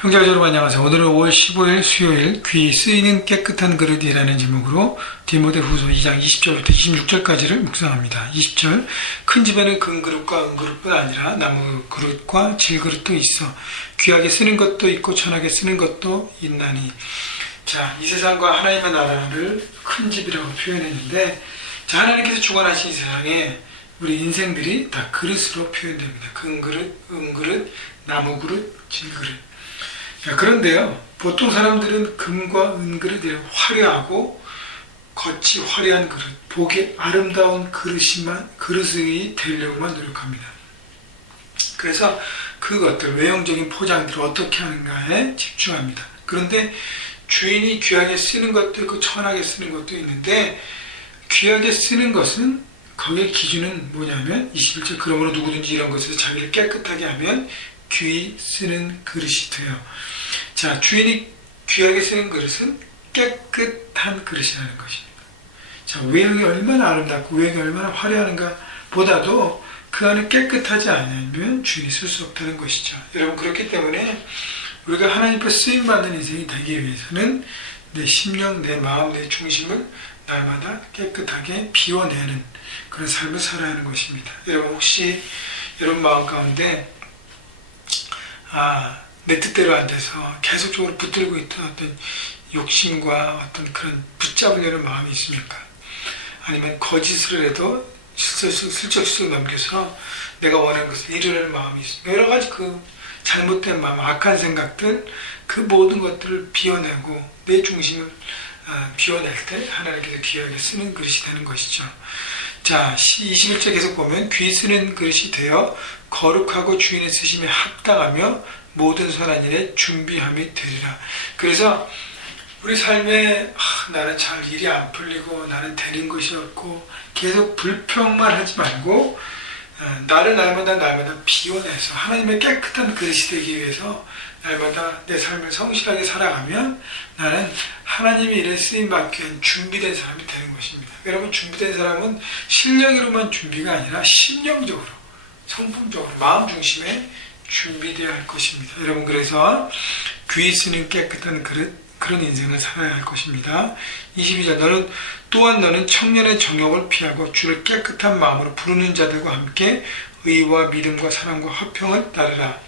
형제가 여러분 안녕하세요. 오늘은 5월 15일 수요일 귀 쓰이는 깨끗한 그릇이라는 제목으로 디모데후서 2장 20절부터 26절까지를 묵상합니다. 20절 큰 집에는 금그릇과 은그릇뿐 아니라 나무 그릇과 질그릇도 있어 귀하게 쓰는 것도 있고 천하게 쓰는 것도 있나니. 자, 이 세상과 하나님의 나라를 큰 집이라고 표현했는데, 자, 하나님께서 주관하신 이 세상에 우리 인생들이 다 그릇으로 표현됩니다. 금그릇, 은그릇, 나무그릇, 질그릇. 자, 그런데요, 보통 사람들은 금과 은그릇이 화려하고 겉이 화려한 그릇, 보기 아름다운 그릇이 되려고만 노력합니다. 그래서 그것들, 외형적인 포장들을 어떻게 하는가에 집중합니다. 그런데 주인이 귀하게 쓰는 것도 있고 천하게 쓰는 것도 있는데, 귀하게 쓰는 것은 거기에 기준은 뭐냐면 21절 그러므로 누구든지 이런 것에서 자기를 깨끗하게 하면 귀히 쓰는 그릇이 돼요. 자, 주인이 귀하게 쓰는 그릇은 깨끗한 그릇이라는 것입니다. 자, 외형이 얼마나 아름답고 외형이 얼마나 화려한가 보다도 그 안에 깨끗하지 않으면 주인이 쓸 수 없다는 것이죠. 여러분, 그렇기 때문에 우리가 하나님 앞에 쓰임받는 인생이 되기 위해서는 내 심령, 내 마음, 내 중심을 날마다 깨끗하게 비워내는 그런 삶을 살아야 하는 것입니다. 여러분, 혹시 여러분 마음 가운데 내 뜻대로 안 돼서 계속적으로 붙들고 있던 어떤 욕심과 어떤 그런 붙잡으려는 마음이 있습니까? 아니면 거짓을 해도 슬쩍슬쩍 넘겨서 내가 원하는 것을 이루려는 마음이 있습니까? 여러 가지 그 잘못된 마음, 악한 생각들, 그 모든 것들을 비워내고 내 중심을 비워낼 때 하나님께서 귀하게 쓰는 그릇이 되는 것이죠. 자, 21절 계속 보면 귀 쓰는 그릇이 되어 거룩하고 주인의 쓰심에 합당하며 모든 선한 일에 준비함이 되리라. 그래서 우리 삶에 나는 잘 일이 안 풀리고 나는 되는 것이 없고 계속 불평만 하지 말고 나를 날마다 비워내서 하나님의 깨끗한 그릇이 되기 위해서 날마다 내 삶을 성실하게 살아가면 나는 하나님의 일에 쓰임받기 위한 준비된 사람이 되는 것입니다. 여러분, 준비된 사람은 실력으로만 준비가 아니라 심령적으로, 성품적으로, 마음 중심에 준비되어야 할 것입니다. 여러분, 그래서 귀 쓰는 깨끗한 그런 인생을 살아야 할 것입니다. 22절 너는 청년의 정욕을 피하고 주를 깨끗한 마음으로 부르는 자들과 함께 의와 믿음과 사랑과 화평을 따르라.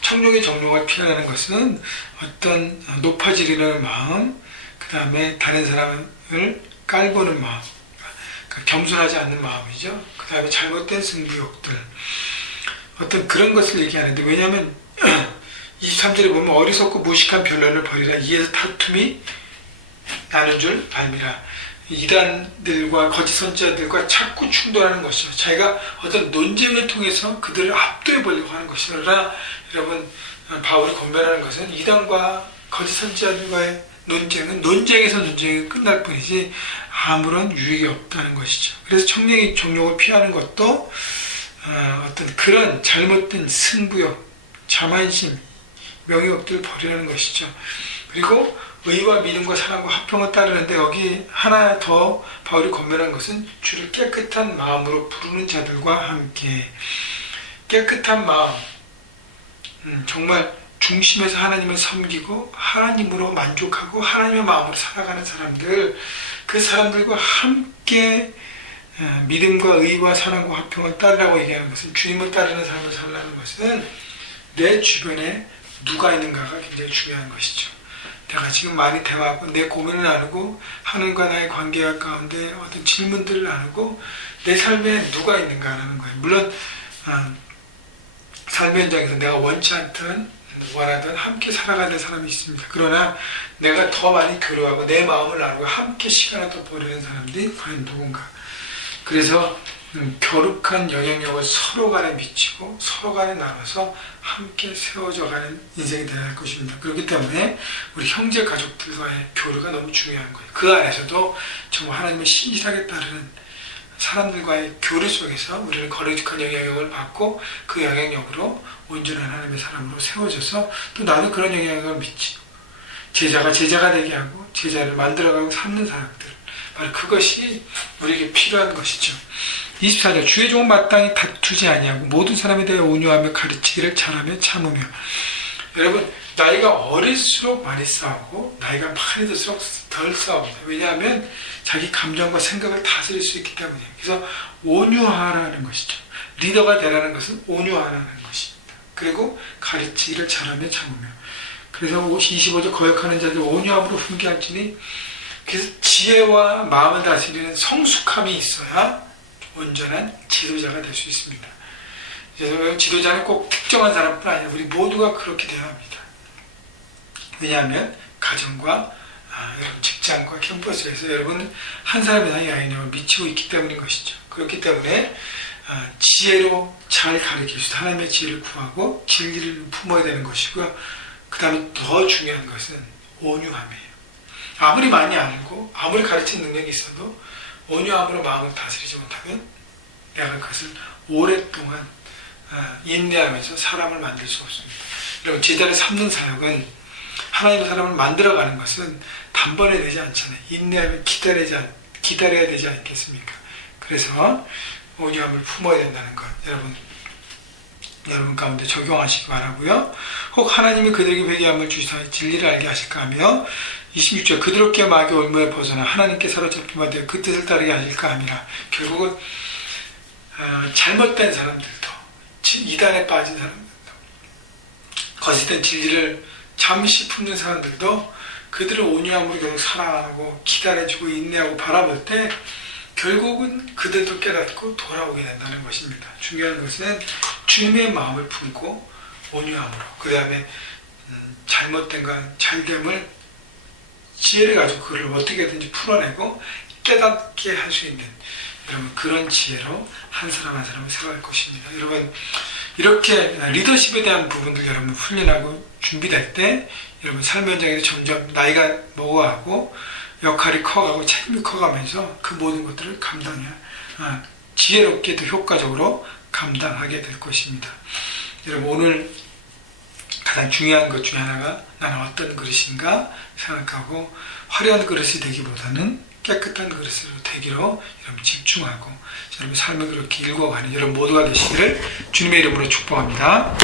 청년의 정욕을 피하라는 것은 어떤 높아지려는 마음, 그 다음에 다른 사람을 깔보는 마음, 그러니까 겸손하지 않는 마음이죠. 그 다음에 잘못된 승부욕들, 어떤 그런 것을 얘기하는데, 왜냐하면 23절에 보면 어리석고 무식한 변론을 벌이라. 이에서 다툼이 나는 줄 알미라. 이단들과 거짓 선지자들과 자꾸 충돌하는 것이죠. 자기가 어떤 논쟁을 통해서 그들을 압도해 보려고 하는 것이죠. 그러나 여러분, 바울이 권면하는 것은 이단과 거짓 선지자들과의 논쟁은 논쟁에서 논쟁이 끝날 뿐이지 아무런 유익이 없다는 것이죠. 그래서 청년의 정욕을 피하는 것도 어떤 그런 잘못된 승부욕, 자만심, 명욕들을 버리라는 것이죠. 그리고 의와 믿음과 사랑과 화평을 따르는데, 여기 하나 더 바울이 권면한 것은 주를 깨끗한 마음으로 부르는 자들과 함께. 깨끗한 마음, 정말 중심에서 하나님을 섬기고 하나님으로 만족하고 하나님의 마음으로 살아가는 사람들, 그 사람들과 함께 믿음과 의와 사랑과 화평을 따르라고 얘기하는 것은, 주님을 따르는 삶을 살라는 것은 내 주변에 누가 있는가가 굉장히 중요한 것이죠. 내가 지금 많이 대화하고 내 고민을 나누고 하나님과 나의 관계 가운데 어떤 질문들을 나누고 내 삶에 누가 있는가라는 거예요. 물론 삶의 현장에서 내가 원치 않든 원하든 함께 살아가는 사람이 있습니다. 그러나 내가 더 많이 교류하고 내 마음을 나누고 함께 시간을 더 보내는 사람들이 과연 누군가. 그래서 교룩한 영향력을 서로 간에 미치고 서로 간에 나눠서 함께 세워져가는 인생이 되어야 할 것입니다. 그렇기 때문에 우리 형제 가족들과의 교류가 너무 중요한 거예요. 그 안에서도 정말 하나님을 신실하게 따르는 사람들과의 교류 속에서 우리는 거룩한 영향력을 받고 그 영향력으로 온전한 하나님의 사람으로 세워져서 또 나도 그런 영향력을 미치고 제자가 되게 하고 제자를 만들어가고 삼는 사람들, 바로 그것이 우리에게 필요한 것이죠. 24절 주의 종은 마땅히 다투지 아니하고 모든 사람에 대해 온유하며 가르치기를 잘하며 참으며. 여러분, 나이가 어릴수록 많이 싸우고 나이가 많이 들수록 덜 싸웁니다. 왜냐하면 자기 감정과 생각을 다스릴 수 있기 때문이에요. 그래서 온유하라는 것이죠. 리더가 되라는 것은 온유하라는 것입니다. 그리고 가르치기를 잘하며 참으며. 그래서 25절 거역하는 자들 온유함으로 훈계할지니, 그래서 지혜와 마음을 다스리는 성숙함이 있어야 온전한 지도자가 될 수 있습니다. 그래서 지도자는 꼭 특정한 사람뿐 아니라 우리 모두가 그렇게 되어야 합니다. 왜냐하면 가정과 여러분 직장과 캠퍼스에서 여러분 한 사람의 영향력을 미치고 있기 때문인 것이죠. 그렇기 때문에 지혜로 잘 가르칠 수, 하나님의 지혜를 구하고 진리를 품어야 되는 것이고요. 그 다음에 더 중요한 것은 온유함이에요. 아무리 많이 알고 아무리 가르치는 능력이 있어도 온유함으로 마음을 다스리지 못하면 내가 그것을 오랫동안 인내하면서 사람을 만들 수 없습니다. 여러분, 제자를 삼는 사역은 하나님의 사람을 만들어가는 것은 단번에 되지 않잖아요. 인내하면 기다려야 되지 않겠습니까? 그래서 온유함을 품어야 된다는 것, 여러분 가운데 적용하시기 바라고요. 혹 하나님이 그들에게 회개함을 주시사 진리를 알게 하실까 하며, 26절 그들에게 마귀 올무에 벗어나 하나님께 사로잡히면 되어 그 뜻을 따르게 하실까 함이라. 결국은 잘못된 사람들도, 이단에 빠진 사람들도, 거짓된 진리를 잠시 품는 사람들도 그들을 온유함으로 계속 살아가고 기다려주고 인내하고 바라볼 때 결국은 그들도 깨닫고 돌아오게 된다는 것입니다. 중요한 것은 주님의 마음을 품고 온유함으로, 그 다음에 잘못된 건 잘됨을 지혜를 가지고 그걸 어떻게든지 풀어내고 깨닫게 할 수 있는, 여러분 그런 지혜로 한 사람 한 사람을 세워갈 것입니다. 여러분, 이렇게 리더십에 대한 부분들 여러분 훈련하고 준비될 때 여러분 삶의 현장에서 점점 나이가 먹어가고 역할이 커가고 책임이 커가면서 그 모든 것들을 지혜롭게 더 효과적으로 감당하게 될 것입니다. 여러분, 오늘 가장 중요한 것 중에 하나가 나는 어떤 그릇인가 생각하고 화려한 그릇이 되기보다는 깨끗한 그릇으로 되기로 여러분 집중하고 여러분 삶을 그렇게 읽어가는 여러분 모두가 되시기를 주님의 이름으로 축복합니다.